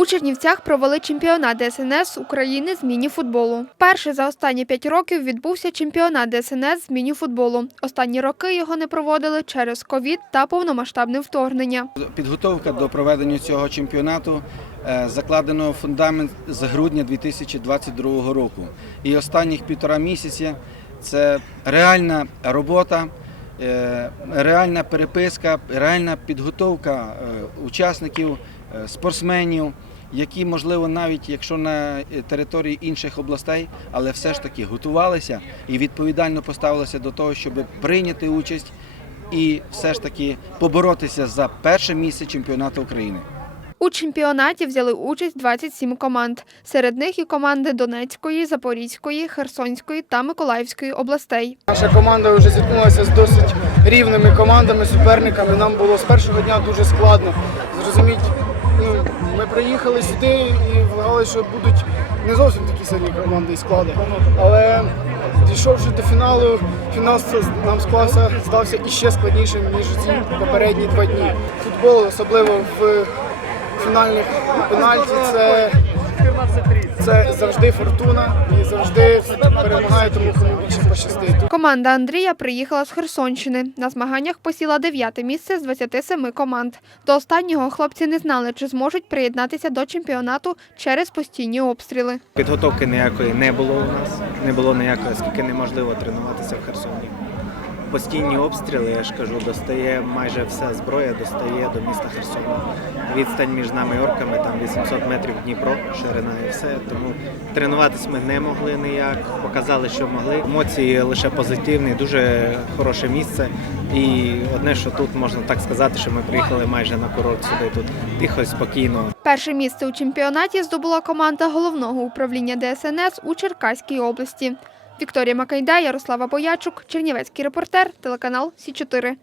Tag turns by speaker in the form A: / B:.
A: У Чернівцях провели чемпіонат ДСНС України з міні-футболу. Перший за останні п'ять років відбувся чемпіонат ДСНС з міні-футболу. Останні роки його не проводили через ковід та повномасштабне вторгнення. Підготовка до проведення цього чемпіонату е, закладено фундамент з грудня 2022 року. І останніх півтора місяці це реальна робота, е, реальна переписка, реальна підготовка е, учасників, спортсменів, які, можливо, навіть якщо на е, території інших областей, але все ж таки готувалися і відповідально поставилися до того, щоб прийняти участь і все ж таки поборотися за перше місце чемпіонату України.
B: У чемпіонаті взяли участь 27 команд. Серед них і команди Донецької, Запорізької, Херсонської та Миколаївської областей.
C: Наша команда вже зіткнулася з досить рівними командами, суперниками. Нам було з першого дня дуже складно. Зрозуміть, ну, ми приїхали сюди і влагали, що будуть не зовсім такі сильні команди і склади. Але дійшовши до фіналу, фінал нам склався, здався іще складнішим, ніж ці попередні два дні. Футбол, особливо в фінальних пенальті, це, це завжди фортуна і завжди перемагає тому.
B: Команда Андрія приїхала з Херсонщини. На змаганнях посіла дев'яте місце з 27 команд. До останнього хлопці не знали, чи зможуть приєднатися до чемпіонату через постійні обстріли.
D: Підготовки ніякої не було у нас, не було ніякої, оскільки неможливо тренуватися в Херсоні. Постійні обстріли, я ж кажу, достає майже вся зброя достає до міста Херсона. Відстань між нами орками там 800 метрів Дніпро, ширина і все. Тому тренуватись ми не могли ніяк. Показали, що могли. Емоції лише позитивні, дуже хороше місце. І одне, що тут можна так сказати, що ми приїхали майже на курорт сюди. Тут тихо, спокійно,
B: Перше місце у чемпіонаті здобула команда головного управління ДСНС у Черкаській області. Вікторія Макайда, Ярослава Боячук, Чернівецький репортер, телеканал Сі 4